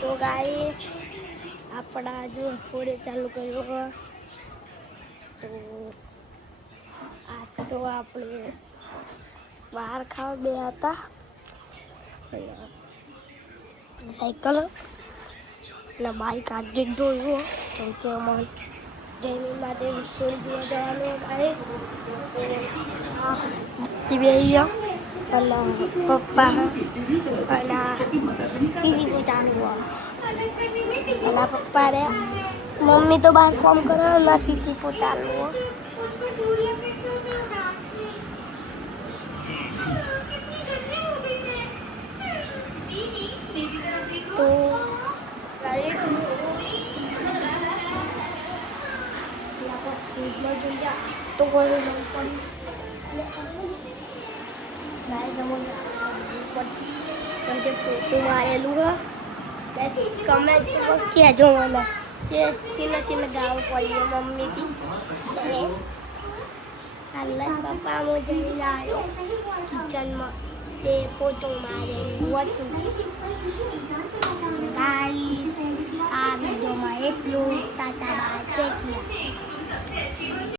તો ગાઈસ આપણા જો ફોડે ચાલુ કર્યો તો આ તો આપણે બહાર ખાવા બે હતા સાયકલ એટલે બાઈક આજે જ દોડ્યું કેમ કે અમારે જૈની માટે સ્ટોરી જોવા જવાનું ગાઈસ બે અને પપ્પા અને ટીવી ચાલુ એના પપ્પા રે મમ્મી તો બહાર કામ કરે નથી ટીપો ચાલુ તો તો કેમ કે પોતું મારેલું હે કમેન્ટ કહેજો મને જે ચિન્ન ગાવું પડીએ મમ્મીથી હાલ પપ્પા હું જઈને આવ્યો કિચનમાં તે પોતું મારેલું હતું ગાઈસ આ વિડીયોમાં એટલું ટાટા બાય ટેક કેર